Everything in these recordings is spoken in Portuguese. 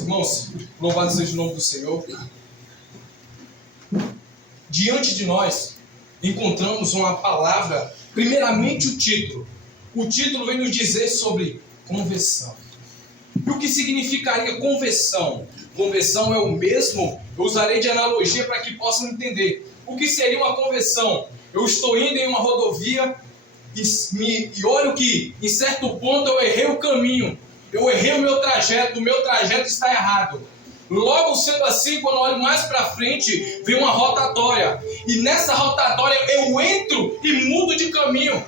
Irmãos, louvado seja o nome do Senhor. Diante de nós, encontramos uma palavra, primeiramente o título. O título vem nos dizer sobre conversão. E o que significaria conversão? Conversão é o mesmo, eu usarei de analogia para que possam entender. O que seria uma conversão? Eu estou indo em uma rodovia e olho que em certo ponto eu errei o caminho. Eu errei o meu trajeto está errado. Logo sendo assim, quando eu olho mais para frente, vem uma rotatória. E nessa rotatória eu entro e mudo de caminho.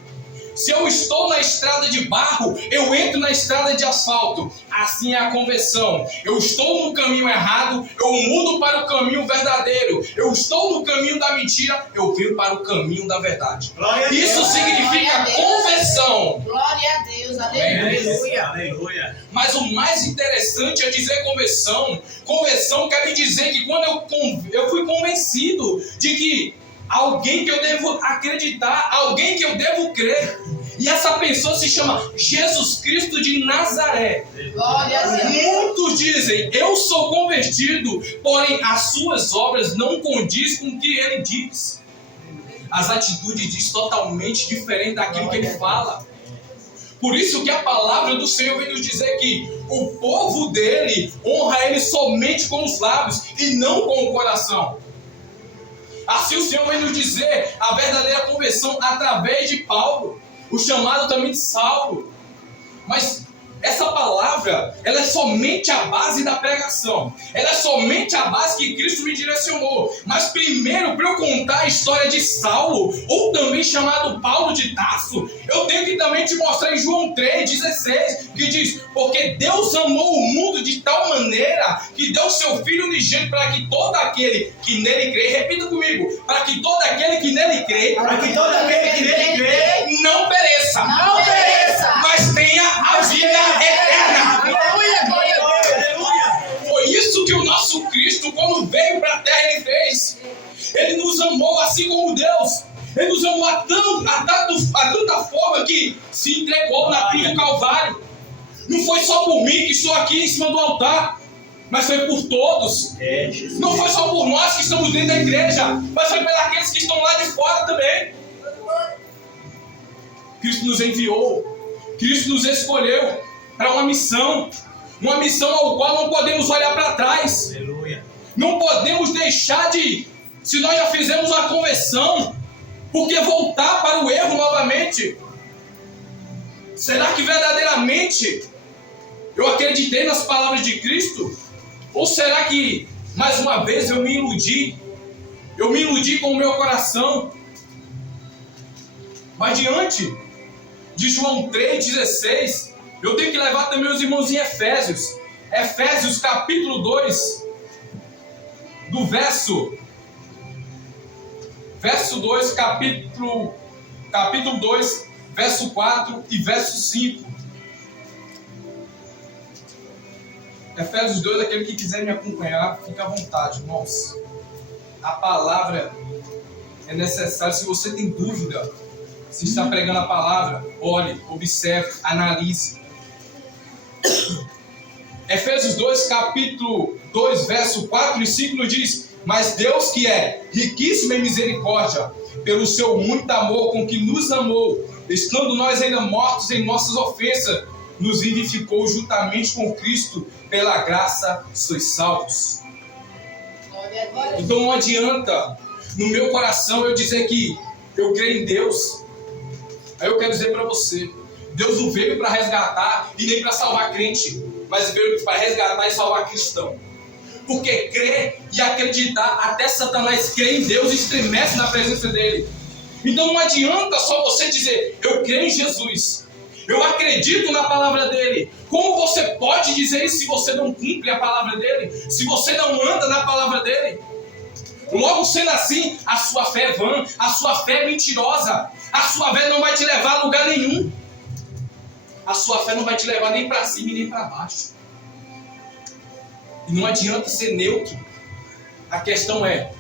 Se eu estou na estrada de barro, eu entro na estrada de asfalto. Assim é a conversão. Eu estou no caminho errado, eu mudo para o caminho verdadeiro. Eu estou no caminho da mentira, eu venho para o caminho da verdade. Isso significa conversão. Glória a Deus, aleluia. Aleluia. Mas o mais interessante é dizer conversão. Conversão quer dizer que quando eu fui convencido de que alguém que eu devo acreditar, alguém que eu devo crer. E essa pessoa se chama Jesus Cristo de Nazaré. Glória a Deus. Muitos dizem, eu sou convertido, porém as suas obras não condiz com o que ele diz. As atitudes diz totalmente diferente daquilo que ele fala. Por isso que a palavra do Senhor vem nos dizer que o povo dele honra ele somente com os lábios e não com o coração. Assim o Senhor vem nos dizer a verdadeira conversão através de Paulo, o chamado também de Saulo. Mas essa palavra, ela é somente a base da pregação. Ela é somente a base que Cristo me direcionou. Mas primeiro, para eu contar a história de Saulo, ou também chamado Paulo de Tarso, eu tenho que também te mostrar em João 3,16, que diz: porque Deus amou o mundo de tal maneira que deu seu Filho unigênito para que todo aquele que nele crê, repita comigo, para que todo aquele que nele crê, não pereça, mas tenha a vida eterna. Foi isso que o nosso Cristo, quando veio para a terra, ele fez. Ele nos amou assim como Deus. Ele nos amou a tanta forma que se entregou na cruz do Calvário. Não foi só por mim que estou aqui em cima do altar, mas foi por todos. Não foi só por nós que estamos dentro da igreja, mas foi por aqueles que estão lá de fora também. Cristo nos enviou, Cristo nos escolheu para uma missão ao qual não podemos olhar para trás. Aleluia. Não podemos deixar se nós já fizemos a conversão, porque voltar para o erro novamente. Será que verdadeiramente eu acreditei nas palavras de Cristo? Ou será que mais uma vez eu me iludi? Eu me iludi com o meu coração. Mas diante de João 3,16, eu tenho que levar também os irmãos em Efésios. Efésios capítulo 2, do verso 2, capítulo 2, verso 4 e verso 5. Efésios 2, aquele que quiser me acompanhar, fica à vontade, irmãos. A palavra é necessária. Se você tem dúvida, se está pregando a palavra, olhe, observe, analise. Efésios 2, capítulo 2, verso 4 e 5 nos diz: mas Deus, que é riquíssimo em misericórdia, pelo seu muito amor com que nos amou, estando nós ainda mortos em nossas ofensas, nos vivificou juntamente com Cristo, pela graça sois salvos. Então não adianta no meu coração eu dizer que eu creio em Deus. Aí eu quero dizer para você, Deus não veio para resgatar e nem para salvar crente, mas veio para resgatar e salvar cristão. Porque crer e acreditar, até Satanás crê em Deus e estremece na presença dele. Então não adianta só você dizer, eu creio em Jesus, eu acredito na palavra dele. Como você pode dizer isso se você não cumpre a palavra dele? Se você não anda na palavra dele? Logo sendo assim, a sua fé é vã, a sua fé é mentirosa, a sua fé não vai te levar a lugar nenhum. A sua fé não vai te levar nem para cima e nem para baixo. E não adianta ser neutro. A questão é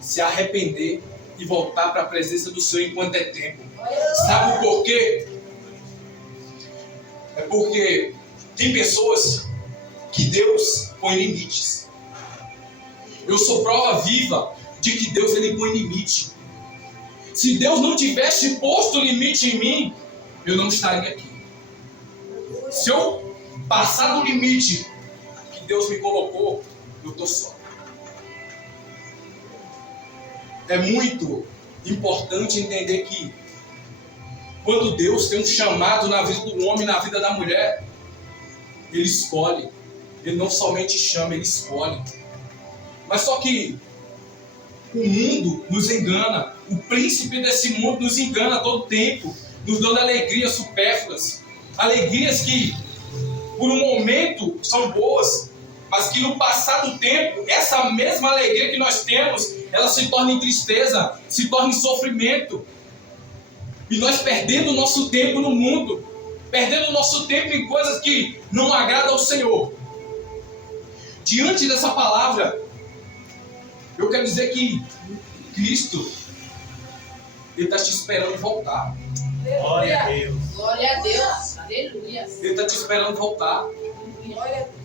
se arrepender e voltar para a presença do Senhor enquanto é tempo. Sabe por quê? É porque tem pessoas que Deus põe limites. Eu sou prova viva de que Deus ele põe limite. Se Deus não tivesse posto limite em mim, eu não estaria aqui. Se eu passar do limite que Deus me colocou, eu estou só. É muito importante entender que quando Deus tem um chamado na vida do homem, na vida da mulher, Ele escolhe. Ele não somente chama, Ele escolhe. Mas só que o mundo nos engana. O príncipe desse mundo nos engana todo tempo, nos dando alegrias supérfluas. Alegrias que, por um momento, são boas, mas que no passar do tempo, essa mesma alegria que nós temos, ela se torna em tristeza, se torna em sofrimento. E nós perdendo o nosso tempo no mundo, perdendo o nosso tempo em coisas que não agradam ao Senhor. Diante dessa palavra, eu quero dizer que Cristo, Ele está te esperando voltar. Glória a Deus. Glória a Deus. Aleluia. Ele está te esperando voltar. Glória a Deus.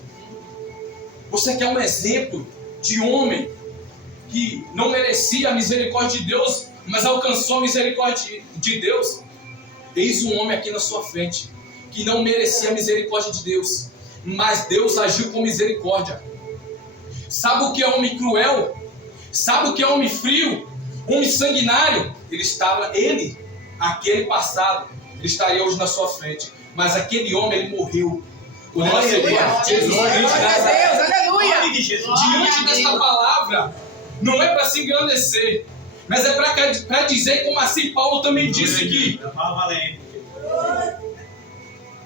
Você quer um exemplo de homem que não merecia a misericórdia de Deus, mas alcançou a misericórdia de Deus? Eis um homem aqui na sua frente que não merecia a misericórdia de Deus, mas Deus agiu com misericórdia. Sabe o que é homem cruel? Sabe o que é homem frio? Homem sanguinário? Ele, aquele passado, ele estaria hoje na sua frente. Mas aquele homem, ele morreu. Glória a Deus. Jesus Glória Cristo. a Deus. Aleluia. Nome de Jesus. Diante desta palavra, não é para se engrandecer, mas é para dizer, como assim Paulo também disse aqui.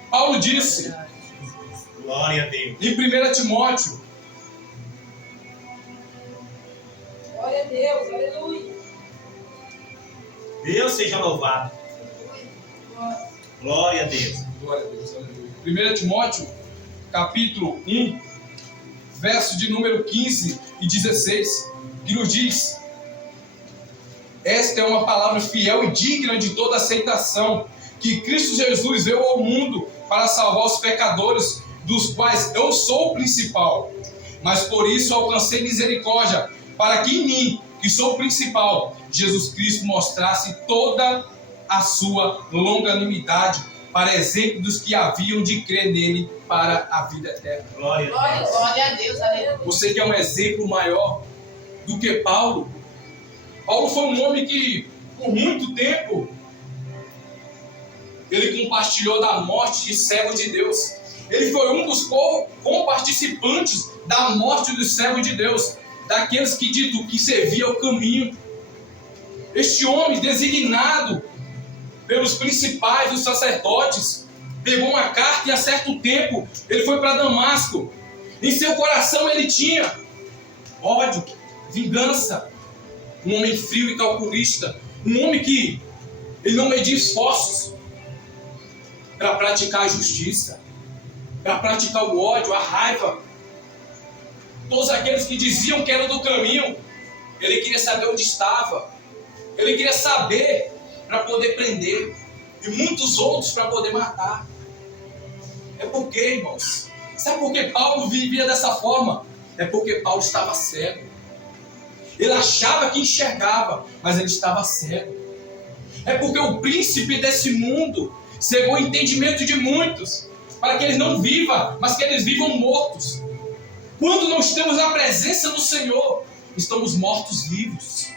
Paulo disse Glória a Deus. em 1 Timóteo, Glória a Deus. Aleluia. Deus seja louvado. Glória a Deus. glória a Deus, aleluia. 1 Timóteo, capítulo 1, verso de número 15 e 16, que nos diz: esta é uma palavra fiel e digna de toda aceitação, que Cristo Jesus veio ao mundo para salvar os pecadores, dos quais eu sou o principal. Mas por isso alcancei misericórdia, para que em mim, que sou o principal, Jesus Cristo mostrasse toda a sua longanimidade, para exemplo dos que haviam de crer nele para a vida eterna. Glória a Deus. Glória a Deus. Aleluia. Você quer um exemplo maior do que Paulo? Paulo foi um homem que, por muito tempo, ele compartilhou da morte de servo de Deus. Ele foi um dos co-participantes da morte do servo de Deus, daqueles que servia ao caminho. Este homem, designado pelos principais dos sacerdotes, pegou uma carta e, a certo tempo, ele foi para Damasco. Em seu coração ele tinha ódio, vingança. Um homem frio e calculista. Um homem que ele não media esforços para praticar a justiça, para praticar o ódio, a raiva. Todos aqueles que diziam que eram do caminho, ele queria saber onde estava. Ele queria saber para poder prender. E muitos outros para poder matar. É porque, irmãos, sabe por que Paulo vivia dessa forma? É porque Paulo estava cego. Ele achava que enxergava, mas ele estava cego. É porque o príncipe desse mundo cegou o entendimento de muitos, para que eles não vivam, mas que eles vivam mortos. Quando não estamos na presença do Senhor, estamos mortos vivos.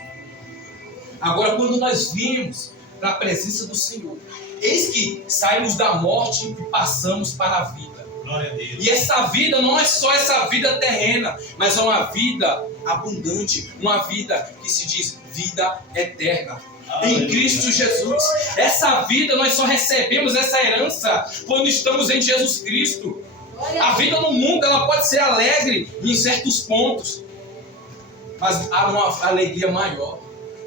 Agora, quando nós vimos para a presença do Senhor, eis que saímos da morte e passamos para a vida. Glória a Deus. E essa vida não é só essa vida terrena, mas é uma vida abundante, uma vida que se diz vida eterna. Em Cristo Jesus. Essa vida nós só recebemos essa herança quando estamos em Jesus Cristo. A vida no mundo ela pode ser alegre em certos pontos, mas há uma alegria maior,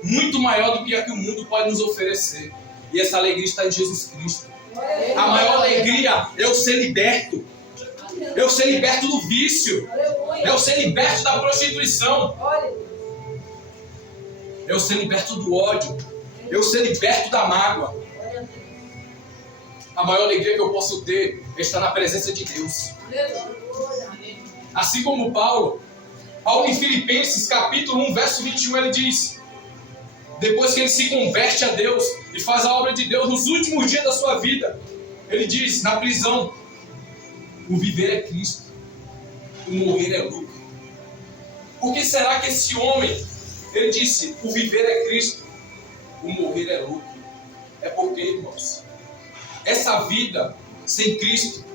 muito maior do que a que o mundo pode nos oferecer. E essa alegria está em Jesus Cristo. A maior alegria é eu ser liberto. Eu ser liberto do vício. Eu ser liberto da prostituição. Eu ser liberto do ódio. Eu ser liberto da mágoa. A maior alegria que eu posso ter é estar na presença de Deus. Assim como Paulo em Filipenses capítulo 1, verso 21, ele diz, depois que ele se converte a Deus e faz a obra de Deus nos últimos dias da sua vida, ele diz, na prisão, o viver é Cristo, o morrer é lucro. Por que será que esse homem, ele disse, o viver é Cristo, o morrer é lucro? É porque, irmãos, essa vida sem Cristo,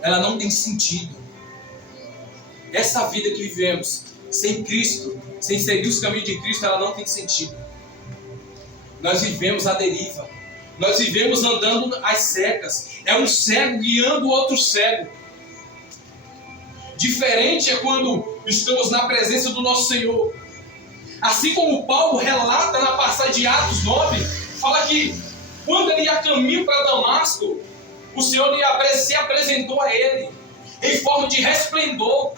ela não tem sentido. Essa vida que vivemos sem Cristo, sem seguir os caminhos de Cristo, ela não tem sentido. Nós vivemos à deriva. Nós vivemos andando às cegas. É um cego guiando outro cego. Diferente é quando estamos na presença do nosso Senhor. Assim como Paulo relata na passagem de Atos 9, fala que quando ele ia a caminho para Damasco, o Senhor se apresentou a ele em forma de resplendor.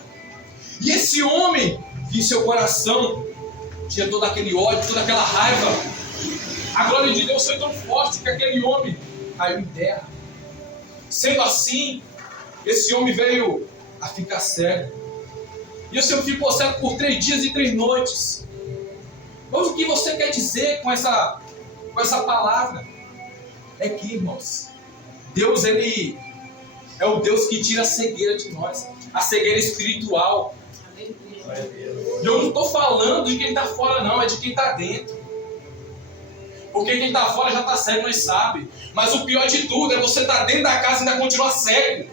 E esse homem, que em seu coração tinha todo aquele ódio, toda aquela raiva, a glória de Deus foi tão forte que aquele homem caiu em terra. Sendo assim, esse homem veio a ficar cego. E o Senhor ficou cego por 3 dias e 3 noites. Mas o que você quer dizer com essa palavra? É que, irmãos, Deus, Ele é o Deus que tira a cegueira de nós, a cegueira espiritual. E eu não estou falando de quem está fora, não, é de quem está dentro. Porque quem está fora já está cego, nós sabe. Mas o pior de tudo é você estar dentro da casa e ainda continuar cego.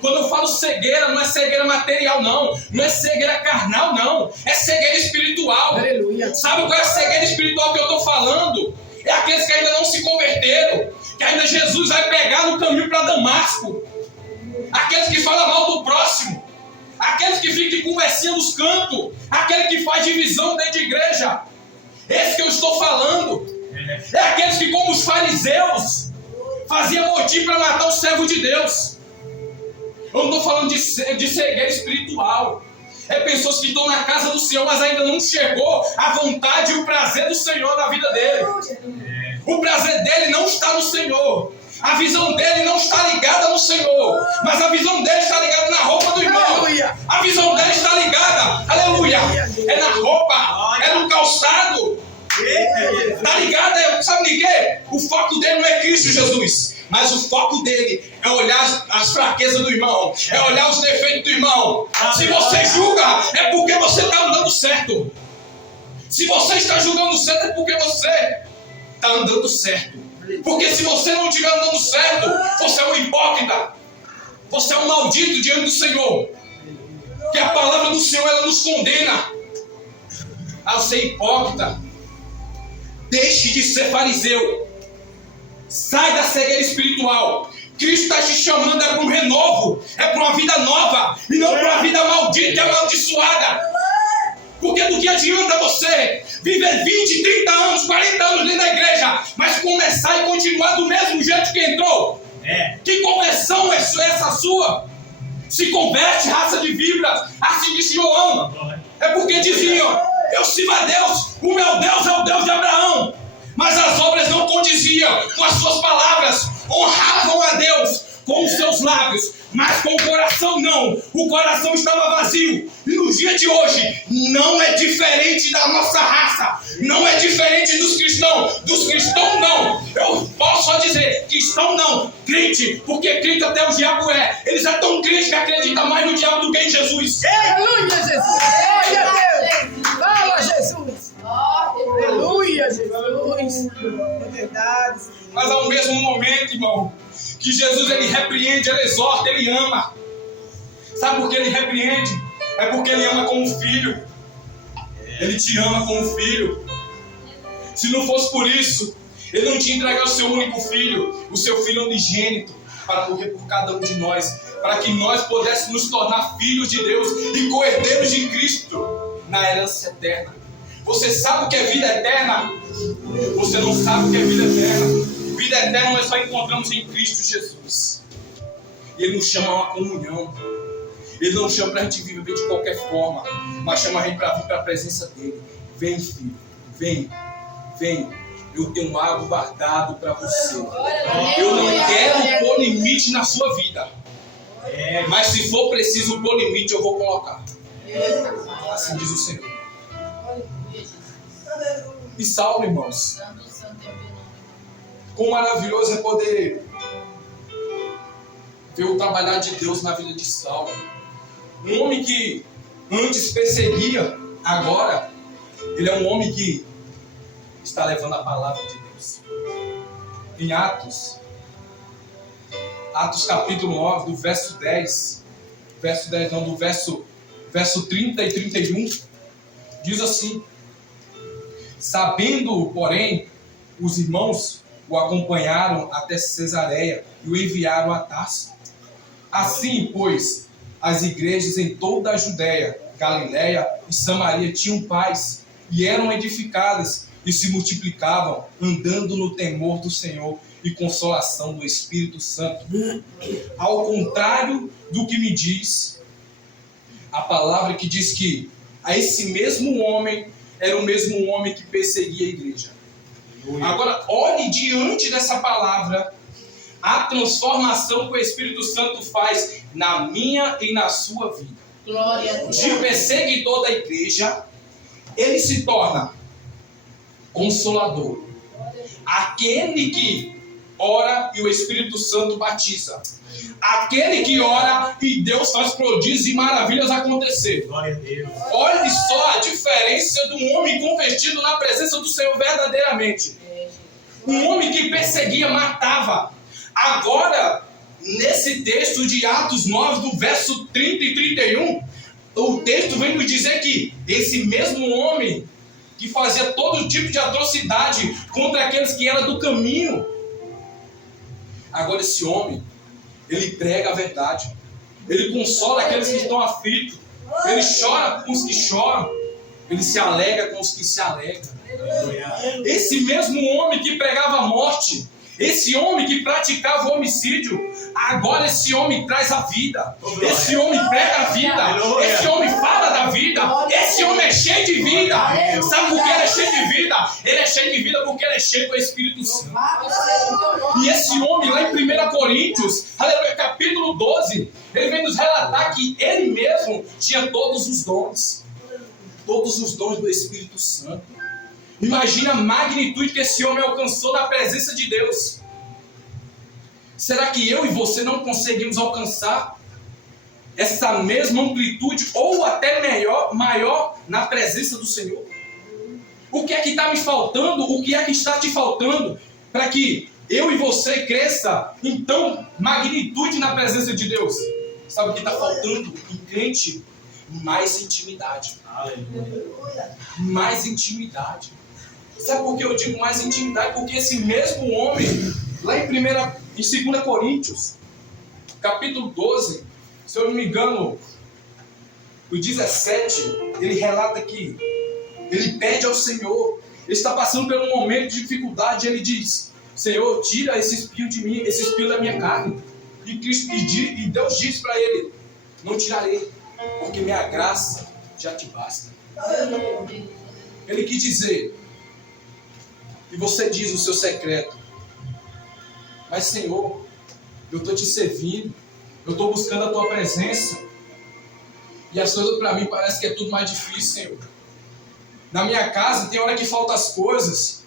Quando eu falo cegueira, não é cegueira material, não. Não é cegueira carnal, não. É cegueira espiritual. Aleluia. Sabe qual é a cegueira espiritual que eu estou falando? É aqueles que ainda não se converteram, que ainda Jesus vai pegar no caminho para Damasco. Aqueles que falam mal do próximo. Aqueles que ficam em conversinha nos cantos. Aquele que faz divisão dentro de igreja. Esse que eu estou falando. É aqueles que, como os fariseus, faziam motim para matar o servo de Deus. Eu não estou falando de cegueira espiritual. É pessoas que estão na casa do Senhor, mas ainda não chegou a vontade e o prazer do Senhor na vida dele. O prazer dele não está no Senhor. A visão dele não está ligada no Senhor, mas a visão dele está ligada na roupa do irmão. Aleluia. A visão dele está ligada, aleluia, é na roupa, é no calçado. Está ligada, sabe de quê? O foco dele não é Cristo Jesus, mas o foco dele é olhar as fraquezas do irmão, é olhar os defeitos do irmão. Se você julga, é porque você está andando certo. Se você está julgando certo, é porque você está andando certo. Porque se você não estiver andando certo, você é um hipócrita. Você é um maldito diante do Senhor. Que a palavra do Senhor, ela nos condena a ser hipócrita. Deixe de ser fariseu. Sai da cegueira espiritual. Cristo está te chamando é para um renovo, é para uma vida nova, e não para uma vida maldita e amaldiçoada. Porque do que adianta você viver 20, 30 anos, 40 anos dentro da igreja, mas começar e continuar do mesmo jeito que entrou? Que conversão é essa sua? Se converte, raça de víboras, assim disse João. É porque diziam, eu sirvo a Deus, o meu Deus é o Deus de Abraão. Mas as obras não condiziam com as suas palavras, honravam a Deus com os seus lábios, mas com o coração não. O coração estava vazio. E no dia de hoje, não é diferente da nossa raça, não é diferente dos cristãos. Dos cristãos não. Eu posso só dizer, cristão não, crente, porque crente até o diabo é. Eles é tão crente que acredita mais no diabo do que em Jesus. Aleluia, Jesus. Glória a Deus. Fala, Jesus. Aleluia, Jesus. É verdade. Mas ao mesmo momento, irmão, que Jesus, ele repreende, ele exorta, ele ama. Sabe por que ele repreende? É porque ele ama como filho. Ele te ama como filho. Se não fosse por isso, ele não tinha entregado o seu único filho, o seu filho unigênito, para morrer por cada um de nós, para que nós pudéssemos nos tornar filhos de Deus e co-herdeiros de Cristo na herança eterna. Você sabe o que é vida eterna? Você não sabe o que é vida eterna. Vida eterna nós só encontramos em Cristo Jesus. E Ele nos chama a uma comunhão. Ele não chama para a gente viver de qualquer forma, mas chama a gente para vir para a presença dEle. Vem, filho, vem, vem. Eu tenho algo guardado para você. Eu não quero pôr limite na sua vida. Mas se for preciso pôr limite, eu vou colocar. Assim diz o Senhor. E Saulo, irmãos, quão maravilhoso é poder ver o trabalhar de Deus na vida de Saulo. Um homem que antes perseguia, agora ele é um homem que está levando a palavra de Deus. Em Atos capítulo 9, do verso verso 30 e 31, diz assim: sabendo, porém, os irmãos o acompanharam até Cesareia e o enviaram a Tarso. Assim, pois, as igrejas em toda a Judéia, Galiléia e Samaria tinham paz e eram edificadas e se multiplicavam, andando no temor do Senhor e consolação do Espírito Santo. Ao contrário do que me diz a palavra, que diz que a esse mesmo homem era o mesmo homem que perseguia a igreja. Agora, olhe diante dessa palavra a transformação que o Espírito Santo faz na minha e na sua vida. Glória a Deus. De perseguidor da igreja, ele se torna consolador. Aquele que ora e o Espírito Santo batiza. Aquele que ora e Deus faz prodígios e maravilhas acontecer. Glória a Deus. Olhe só a diferença de um homem convertido na presença do Senhor verdadeiramente. Um homem que perseguia, matava. Agora, nesse texto de Atos 9, do verso 30 e 31, o texto vem nos dizer que esse mesmo homem que fazia todo tipo de atrocidade contra aqueles que eram do caminho, agora esse homem, ele prega a verdade, ele consola aqueles que estão aflitos, ele chora com os que choram, ele se alegra com os que se alegram. Esse mesmo homem que pregava a morte, esse homem que praticava o homicídio, agora esse homem traz a vida. Esse homem prega a vida. Esse homem fala da vida. Esse homem é cheio de vida. Sabe por que ele é cheio de vida? Ele é cheio de vida porque ele é cheio do Espírito Santo. E esse homem lá em 1 Coríntios, aleluia, capítulo 12, ele vem nos relatar que ele mesmo tinha todos os dons. Todos os dons do Espírito Santo. Imagina a magnitude que esse homem alcançou na presença de Deus. Será que eu e você não conseguimos alcançar essa mesma amplitude ou até maior na presença do Senhor? O que é que está me faltando? O que é que está te faltando para que eu e você cresça em tão magnitude na presença de Deus? Sabe o que está faltando em crente? Mais intimidade. Aleluia. Mais intimidade. Sabe por que eu digo mais intimidade? Porque esse mesmo homem, lá em 2 Coríntios, capítulo 12, se eu não me engano, o 17, ele relata que ele pede ao Senhor, ele está passando por um momento de dificuldade, ele diz: Senhor, tira esse espinho de mim, esse espinho da minha carne. E Deus diz para ele: não tirarei, porque minha graça já te basta. Ele quis dizer, e você diz o seu secreto: mas Senhor, eu estou te servindo, eu estou buscando a tua presença, e as coisas para mim parece que é tudo mais difícil, Senhor. Na minha casa tem hora que faltam as coisas,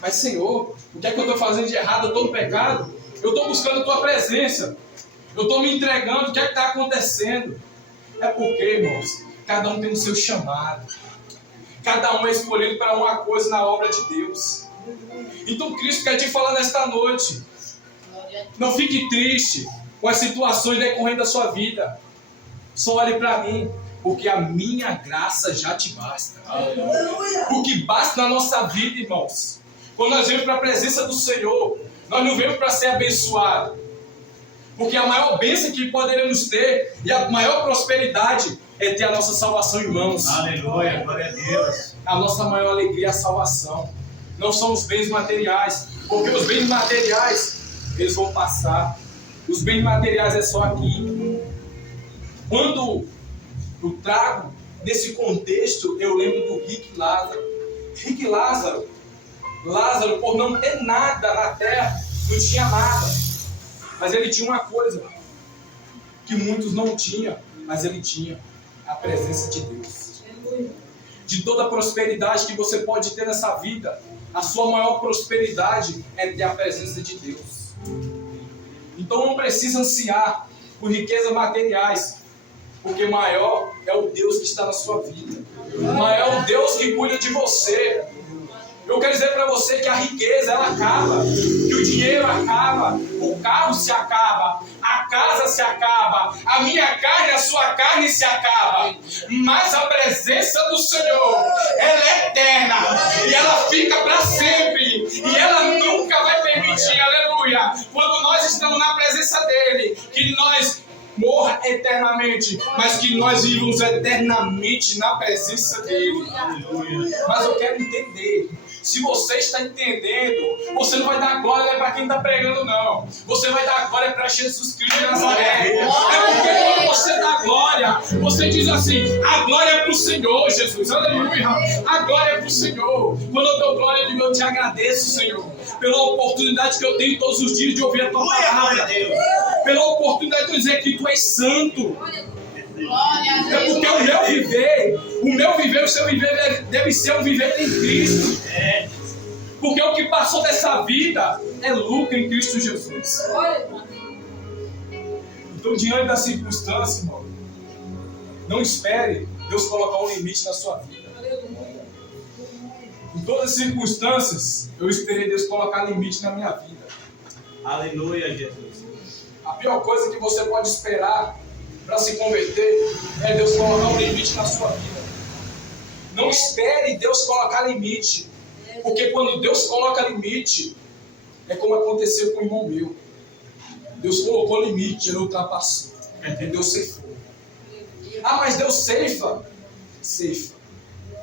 mas Senhor, o que é que eu estou fazendo de errado? Eu estou no pecado, eu estou buscando a tua presença, eu estou me entregando, o que é que está acontecendo? É porque, irmãos, cada um tem o seu chamado, cada um é escolhido para uma coisa na obra de Deus. Então Cristo quer te falar nesta noite: não fique triste com as situações decorrendo da sua vida, só olhe para mim, porque a minha graça já te basta. O que basta na nossa vida, irmãos, quando nós vemos para a presença do Senhor, nós não vemos para ser abençoados, porque a maior bênção que poderemos ter e a maior prosperidade é ter a nossa salvação em mãos. Aleluia, glória a Deus. A nossa maior alegria é a salvação, não são os bens materiais, porque os bens materiais, eles vão passar. Os bens materiais é só aqui. Quando eu trago nesse contexto, eu lembro do rico Lázaro. Rico Lázaro, por não ter nada na terra, não tinha nada, mas ele tinha uma coisa: que muitos não tinham, mas ele tinha a presença de Deus. De toda a prosperidade que você pode ter nessa vida, a sua maior prosperidade é ter a presença de Deus. Então não precisa ansiar por riquezas materiais, porque maior é o Deus que está na sua vida. Maior é o Deus que cuida de você. Eu quero dizer para você que a riqueza ela acaba, que o dinheiro acaba, o carro se acaba, a casa se acaba, a minha carne, a sua carne se acaba, mas a presença do Senhor, ela é eterna e ela fica para sempre e ela nunca vai permitir, aleluia, quando nós estamos na presença dele, que nós morra eternamente, mas que nós vivamos eternamente na presença dele. Mas eu quero entender. Se você está entendendo, você não vai dar glória para quem está pregando, não. Você vai dar glória para Jesus Cristo de Nazaré. É porque quando você dá glória, você diz assim: a glória é para o Senhor, Jesus. Aleluia. A glória é para o Senhor. Quando eu dou glória, eu te agradeço, Senhor, pela oportunidade que eu tenho todos os dias de ouvir a tua palavra. Pela oportunidade de dizer que tu és santo. É porque o meu viver, o seu viver deve ser um viver em Cristo. Porque o que passou dessa vida é lucro em Cristo Jesus. Então, diante da circunstância, irmão, não espere Deus colocar um limite na sua vida. Em todas as circunstâncias, eu esperei Deus colocar limite na minha vida. Aleluia, Jesus. A pior coisa que você pode esperar para se converter é Deus colocar um limite na sua vida. Não espere Deus colocar limite, porque quando Deus coloca limite, é como aconteceu com o irmão meu. Deus colocou limite, ele ultrapassou, e Deus ceifou. Ah, mas Deus ceifa? Ceifa.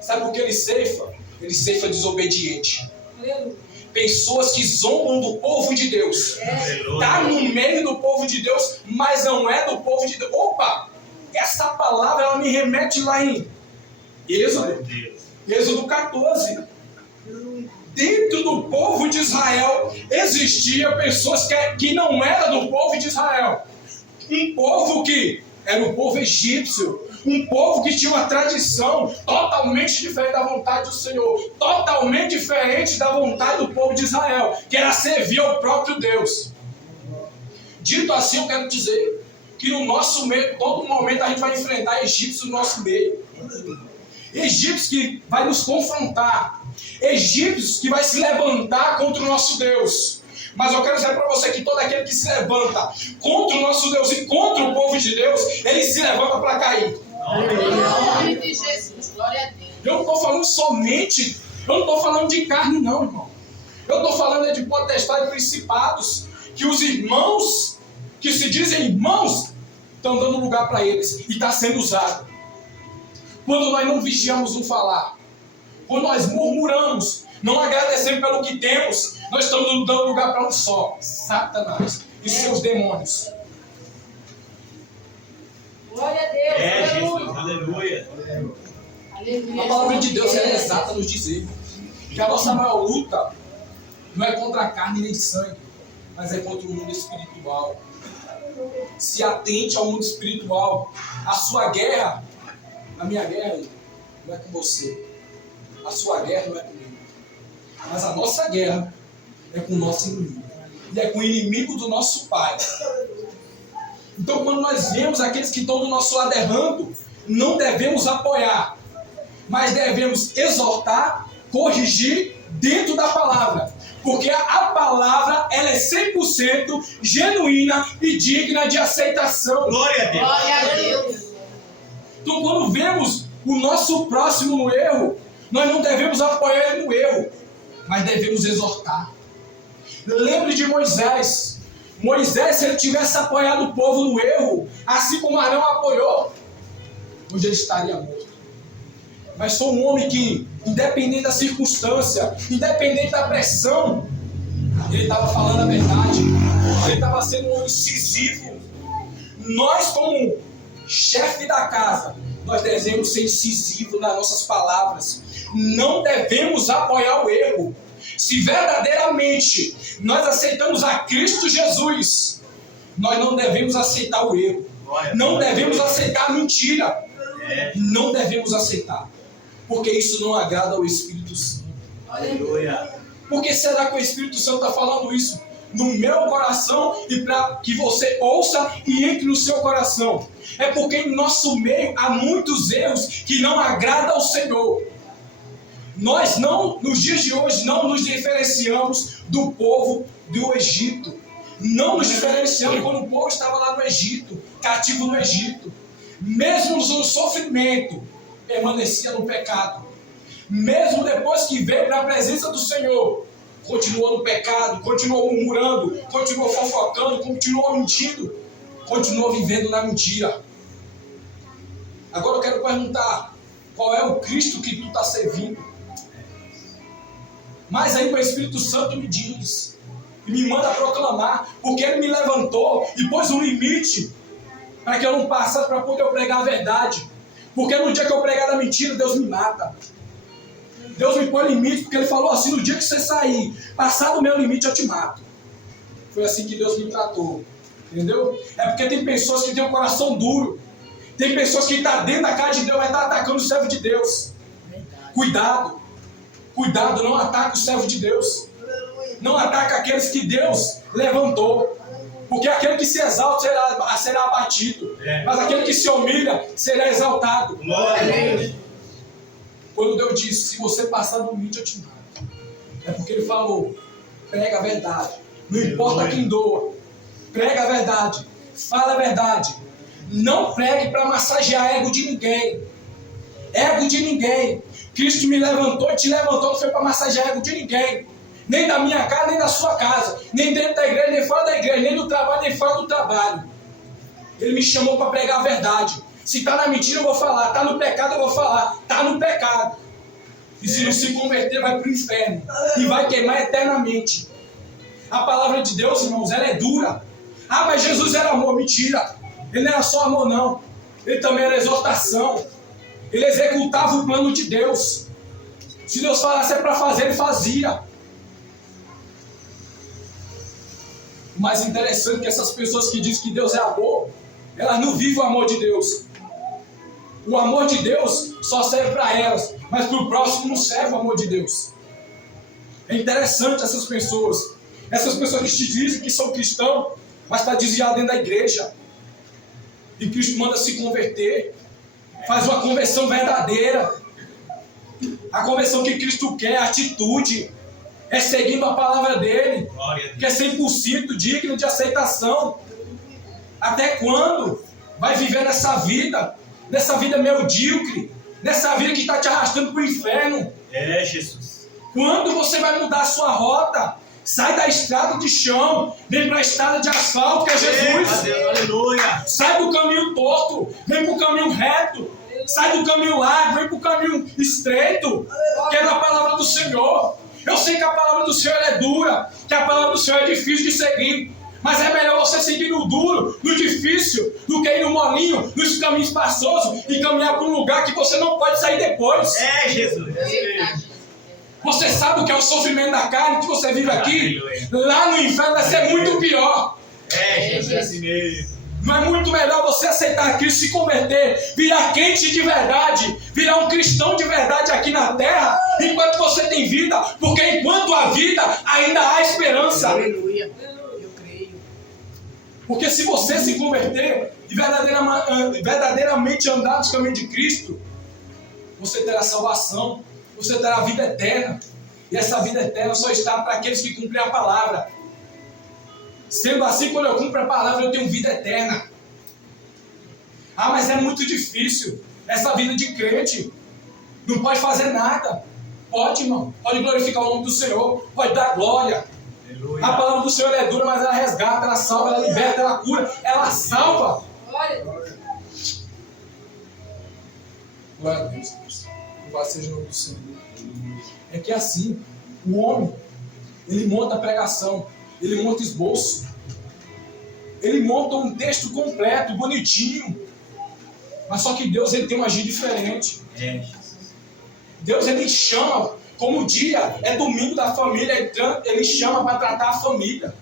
Sabe por que ele ceifa? Ele ceifa desobediente. Pessoas que zombam do povo de Deus. Está no meio do povo de Deus, mas não é do povo de Deus. Opa! Essa palavra ela me remete lá em Êxodo 14. Dentro do povo de Israel existia pessoas que não eram do povo de Israel. Um povo que era o povo egípcio. Um povo que tinha uma tradição totalmente diferente da vontade do Senhor, totalmente diferente da vontade do povo de Israel, que era servir ao próprio Deus. Dito assim, eu quero dizer que no nosso meio, todo momento a gente vai enfrentar egípcios no nosso meio. Egípcios que vai nos confrontar, egípcios que vai se levantar contra o nosso Deus. Mas eu quero dizer para você que todo aquele que se levanta contra o nosso Deus e contra o povo de Deus, ele se levanta para cair. Em nome de Jesus, glória a Deus. Eu não estou falando somente, eu não estou falando de carne não, irmão. Eu estou falando de potestade e principados, que os irmãos, que se dizem irmãos, estão dando lugar para eles e está sendo usado. Quando nós não vigiamos no falar, quando nós murmuramos, não agradecemos pelo que temos, nós estamos dando lugar para um só, Satanás e seus demônios. Glória a Deus. Jesus, aleluia. A palavra de Deus é exata nos dizer que a nossa maior luta não é contra a carne nem sangue, mas é contra o mundo espiritual. Se atente ao mundo espiritual. A sua guerra, a minha guerra não é com você. A sua guerra não é comigo. Mas a nossa guerra é com o nosso inimigo. E é com o inimigo do nosso Pai. Então, quando nós vemos aqueles que estão do nosso lado errando, não devemos apoiar, mas devemos exortar, corrigir dentro da palavra. Porque a palavra, ela é 100% genuína e digna de aceitação. Glória a Deus. Glória a Deus. Então, quando vemos o nosso próximo no erro, nós não devemos apoiar ele no erro, mas devemos exortar. Lembre de Moisés. Moisés, se ele tivesse apoiado o povo no erro, assim como Arão apoiou, hoje ele estaria morto. Mas sou um homem que, independente da circunstância, independente da pressão, ele estava falando a verdade. Ele estava sendo um homem incisivo. Nós, como chefe da casa, nós devemos ser incisivos nas nossas palavras. Não devemos apoiar o erro. Se verdadeiramente nós aceitamos a Cristo Jesus, nós não devemos aceitar o erro. Não devemos aceitar mentira. Não devemos aceitar. Porque isso não agrada ao Espírito Santo. Aleluia. Por que será que o Espírito Santo está falando isso no meu coração e para que você ouça e entre no seu coração? É porque em nosso meio há muitos erros que não agradam ao Senhor. Nós não, nos dias de hoje, não nos diferenciamos do povo do Egito. Não nos diferenciamos quando o povo estava lá no Egito, cativo no Egito. Mesmo no sofrimento, permanecia no pecado. Mesmo depois que veio para a presença do Senhor, continuou no pecado, continuou murmurando, continuou fofocando, continuou mentindo, continuou vivendo na mentira. Agora eu quero perguntar, qual é o Cristo que tu está servindo? Mas aí o Espírito Santo me diz, e me manda proclamar, porque Ele me levantou e pôs um limite para que eu não passasse para poder pregar a verdade. Porque no dia que eu pregar da mentira, Deus me mata. Deus me põe limite, porque Ele falou assim, no dia que você sair, passar do meu limite, eu te mato. Foi assim que Deus me tratou. Entendeu? É porque tem pessoas que têm um coração duro. Tem pessoas que estão dentro da casa de Deus, mas estão atacando o servo de Deus. Cuidado. Cuidado, não ataque o servo de Deus. Não ataque aqueles que Deus levantou. Porque aquele que se exalta será abatido. Mas aquele que se humilha será exaltado. Quando Deus disse, se você passar do limite, eu te mato. É porque Ele falou, prega a verdade. Não importa quem doa. Prega a verdade. Fala a verdade. Não pregue para massagear ego de ninguém. Ego de ninguém. Cristo me levantou e te levantou, não foi para massagear ego de ninguém. Nem da minha casa, nem da sua casa. Nem dentro da igreja, nem fora da igreja. Nem do trabalho, nem fora do trabalho. Ele me chamou para pregar a verdade. Se está na mentira, eu vou falar. Está no pecado, eu vou falar. Está no pecado. E se não se converter, vai para o inferno. E vai queimar eternamente. A palavra de Deus, irmãos, ela é dura. Ah, mas Jesus era amor. Mentira. Ele não era só amor, não. Ele também era exortação. Ele executava o plano de Deus. Se Deus falasse é para fazer, Ele fazia. O mais interessante é que essas pessoas que dizem que Deus é amor, elas não vivem o amor de Deus. O amor de Deus só serve para elas, mas para o próximo não serve o amor de Deus. É interessante essas pessoas que te dizem que são cristãos, mas está desviado dentro da igreja. E Cristo manda se converter. Faz uma conversão verdadeira. A conversão que Cristo quer, a atitude, é seguindo a palavra dele, que é 100% digno de aceitação. Até quando vai viver nessa vida medíocre, nessa vida que está te arrastando para o inferno? Jesus. Quando você vai mudar a sua rota? Sai da estrada de chão, vem para a estrada de asfalto, que é Jesus. Aleluia. Sai do caminho torto, vem para o caminho reto. Sai do caminho largo, vem para o caminho estreito, que é da palavra do Senhor. Eu sei que a palavra do Senhor é dura, que a palavra do Senhor é difícil de seguir. Mas é melhor você seguir no duro, no difícil, do que ir no molinho, nos caminhos espaçosos e caminhar para um lugar que você não pode sair depois. Jesus. Você sabe o que é o sofrimento da carne que você vive aqui? Lá no inferno vai ser muito pior. Jesus, é assim mesmo. Não é muito melhor você aceitar Cristo, se converter, virar crente de verdade, virar um cristão de verdade aqui na terra, enquanto você tem vida, porque enquanto há vida, ainda há esperança. Aleluia. Eu creio. Porque se você se converter e verdadeiramente andar nos caminhos de Cristo, você terá salvação, você terá vida eterna. E essa vida eterna só está para aqueles que cumprem a palavra. Sendo assim, quando eu cumpro a palavra, eu tenho vida eterna. Ah, mas é muito difícil. Essa vida de crente não pode fazer nada. Pode, irmão. Pode glorificar o nome do Senhor. Pode dar glória. Aleluia. A palavra do Senhor é dura, mas ela resgata, ela salva, ela liberta, ela cura, ela salva. Glória a Deus. Louvado seja o nome do Senhor. É que assim, o homem, ele monta a pregação, ele monta esboço, ele monta um texto completo, bonitinho, mas só que Deus, ele tem um agir diferente. Deus, ele chama, como o dia é domingo da família, ele chama para tratar a família.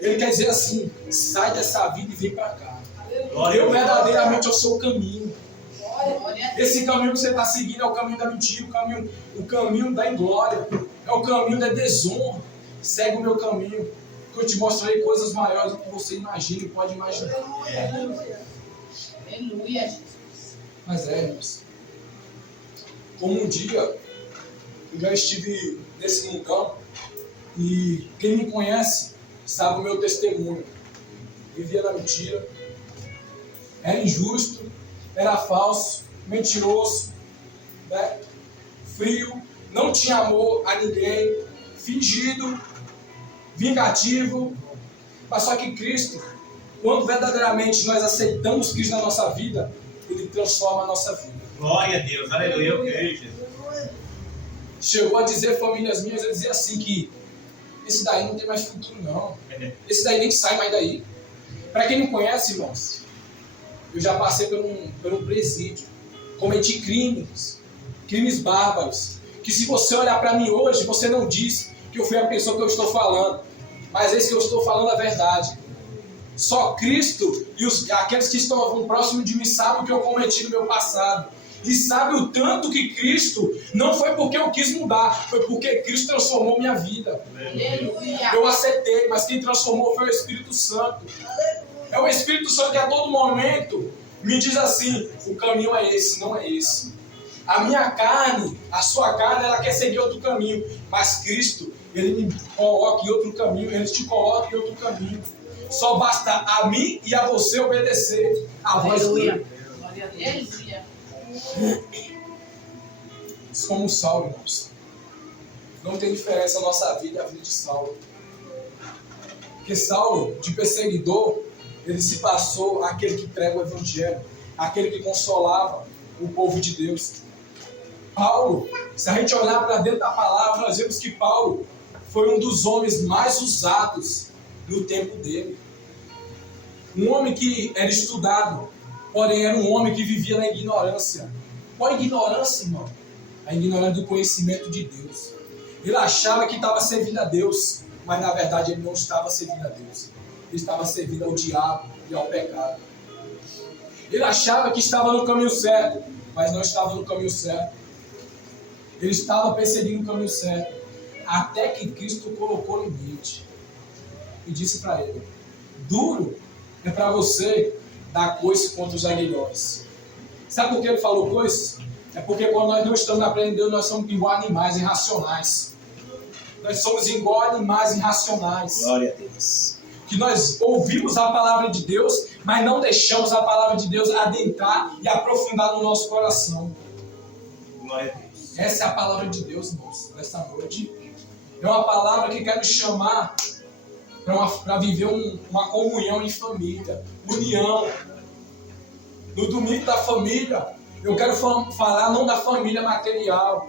Ele quer dizer assim, sai dessa vida e vem para cá. Glória Eu a Deus. verdadeiramente eu sou o caminho. Glória a Deus. Esse caminho que você está seguindo é o caminho da mentira, o caminho da inglória, é o caminho da desonra. Segue o meu caminho, que eu te mostrarei coisas maiores do que você imagina e pode imaginar. Aleluia. Jesus. Mas irmãos, como um dia eu já estive nesse mundão e quem me conhece sabe o meu testemunho. Vivia na mentira, era injusto, era falso, mentiroso, né? Frio, não tinha amor a ninguém, fingido, vingativo. Mas só que Cristo, quando verdadeiramente nós aceitamos Cristo na nossa vida, Ele transforma a nossa vida. Glória a Deus. Aleluia. Eu creio, Jesus. Chegou a dizer, famílias minhas, eu dizia assim que esse daí não tem mais futuro não. Esse daí nem sai mais daí. Para quem não conhece, irmãos, eu já passei por um presídio, cometi crimes bárbaros, que se você olhar para mim hoje, você não diz que eu fui a pessoa que eu estou falando, mas esse que eu estou falando é a verdade. Só Cristo e aqueles que estão próximo de mim sabem o que eu cometi no meu passado. E sabe o tanto que Cristo, não foi porque eu quis mudar, foi porque Cristo transformou minha vida. Aleluia. Eu aceitei, mas quem transformou foi o Espírito Santo. É o Espírito Santo que a todo momento me diz assim, o caminho é esse, não é esse. A minha carne, a sua carne, ela quer seguir outro caminho, mas Cristo, Ele me coloca em outro caminho, Ele te coloca em outro caminho. Só basta a mim e a você obedecer a voz dele. Glória a Deus. Aleluia. Como Saulo, irmãos. Não tem diferença a nossa vida e a vida de Saulo. Porque Saulo, de perseguidor, ele se passou aquele que prega o Evangelho, aquele que consolava o povo de Deus. Paulo, se a gente olhar para dentro da palavra, nós vemos que Paulo foi um dos homens mais usados no tempo dele. Um homem que era estudado, porém era um homem que vivia na ignorância. Qual a ignorância, irmão? A ignorância do conhecimento de Deus. Ele achava que estava servindo a Deus, mas na verdade ele não estava servindo a Deus. Ele estava servindo ao diabo e ao pecado. Ele achava que estava no caminho certo, mas não estava no caminho certo. Ele estava perseguindo o caminho certo, até que Cristo colocou limite e disse para ele: duro é para você dar coice contra os aguilhões. Sabe por que ele falou coice? É porque quando nós não estamos aprendendo, nós somos igual animais irracionais. Nós somos igual animais irracionais. Glória a Deus. Que nós ouvimos a palavra de Deus, mas não deixamos a palavra de Deus adentrar e aprofundar no nosso coração. Glória a Deus. Essa é a palavra de Deus, irmãos, nesta noite. É uma palavra que quer nos chamar para viver uma comunhão em família, união. No domingo da família, eu quero falar não da família material,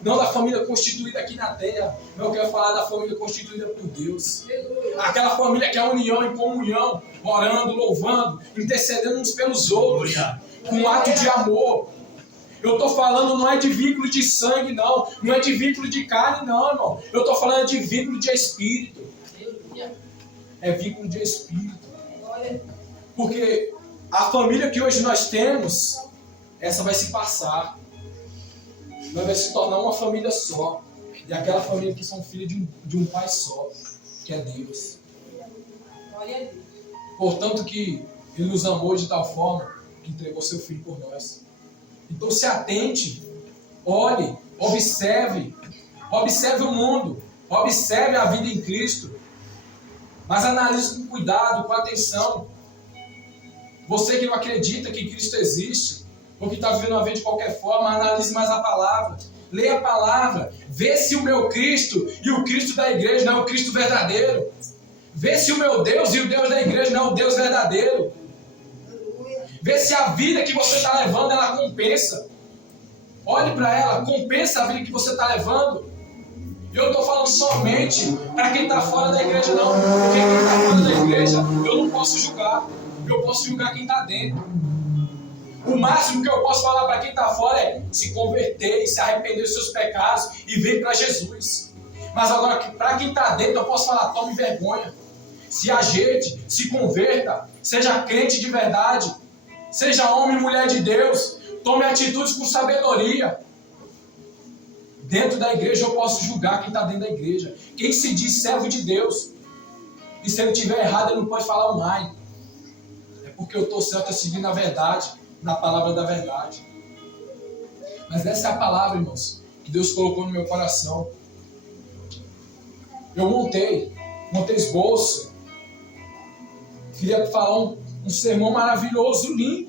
não da família constituída aqui na terra, mas eu quero falar da família constituída por Deus. Aquela família que é união e comunhão, orando, louvando, intercedendo uns pelos outros, com um ato de amor. Eu estou falando não é de vínculo de sangue, não é de vínculo de carne, não, irmão. Eu estou falando de vínculo de espírito. É vínculo de espírito. Porque a família que hoje nós temos, essa vai se passar. Nós vai se tornar uma família só. E aquela família que são filhos de um pai só, que é Deus. Portanto que Ele nos amou de tal forma que entregou seu Filho por nós. Então se atente, olhe, observe o mundo, observe a vida em Cristo, mas analise com cuidado, com atenção. Você que não acredita que Cristo existe, ou que está vivendo a vida de qualquer forma, analise mais a palavra, leia a palavra, vê se o meu Cristo e o Cristo da igreja não é o Cristo verdadeiro, vê se o meu Deus e o Deus da igreja não é o Deus verdadeiro. Vê se a vida que você está levando, ela compensa. Olhe para ela, compensa a vida que você está levando. E eu estou falando somente para quem está fora da igreja, não. Porque quem está fora da igreja, eu não posso julgar. Eu posso julgar quem está dentro. O máximo que eu posso falar para quem está fora é se converter e se arrepender dos seus pecados e vir para Jesus. Mas agora, para quem está dentro, eu posso falar: tome vergonha. Se ajeite, se converta, seja crente de verdade, seja homem e mulher de Deus, tome atitudes com sabedoria. Dentro da igreja eu posso julgar quem está dentro da igreja. Quem se diz servo de Deus. E se ele estiver errado, ele não pode falar o mais. É porque eu estou certo a seguir na verdade, na palavra da verdade. Mas essa é a palavra, irmãos, que Deus colocou no meu coração. Eu montei esboço. Queria falar um sermão maravilhoso, lindo.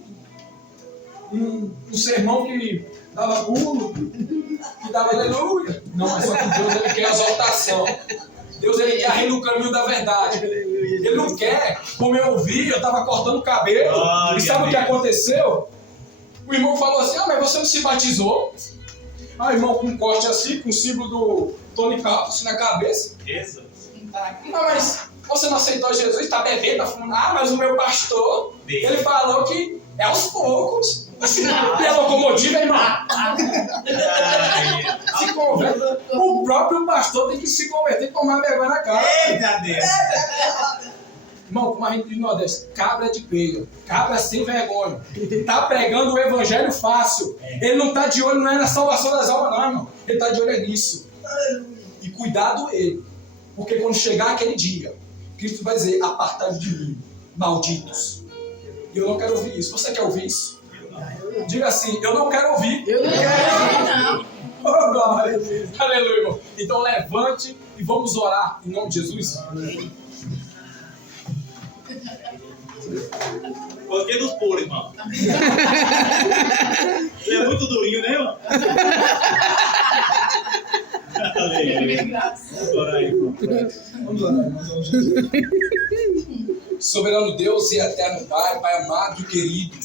Um sermão que dava pulo, que dava aleluia. Não, mas só que Deus ele quer exaltação. Deus ele quer rir no caminho da verdade. Ele não quer, como eu ouvi, eu estava cortando o cabelo. E sabe o que aconteceu? O irmão falou assim, mas você não se batizou? O irmão com um corte assim, com o símbolo do Tony Calvo assim na cabeça. Jesus. Mas você não aceitou Jesus, está bebendo, está fumando. Mas o meu pastor, ele falou que é aos poucos. E a locomotiva, irmão? Se converte. O próprio pastor tem que se converter e tomar vergonha na cara. Eita Deus. Irmão, como a gente diz no Nordeste, cabra de peia, cabra sem vergonha. Tá pregando o evangelho fácil. Ele não tá de olho, não é na salvação das almas, não, irmão. Ele tá de olho nisso. E cuidado ele. Porque quando chegar aquele dia, Cristo vai dizer, apartai-vos de mim, malditos. E eu não quero ouvir isso. Você quer ouvir isso? Diga assim, eu não quero ouvir. Eu não quero, não. Oh, glória. Aleluia, irmão. Então levante e vamos orar em nome de Jesus. Coloquei dos puros, irmão. Ele é muito durinho, né, irmão? Vamos orar aí, irmão. Vamos orar, irmão. Soberano Deus e eterno Pai, Pai amado e querido.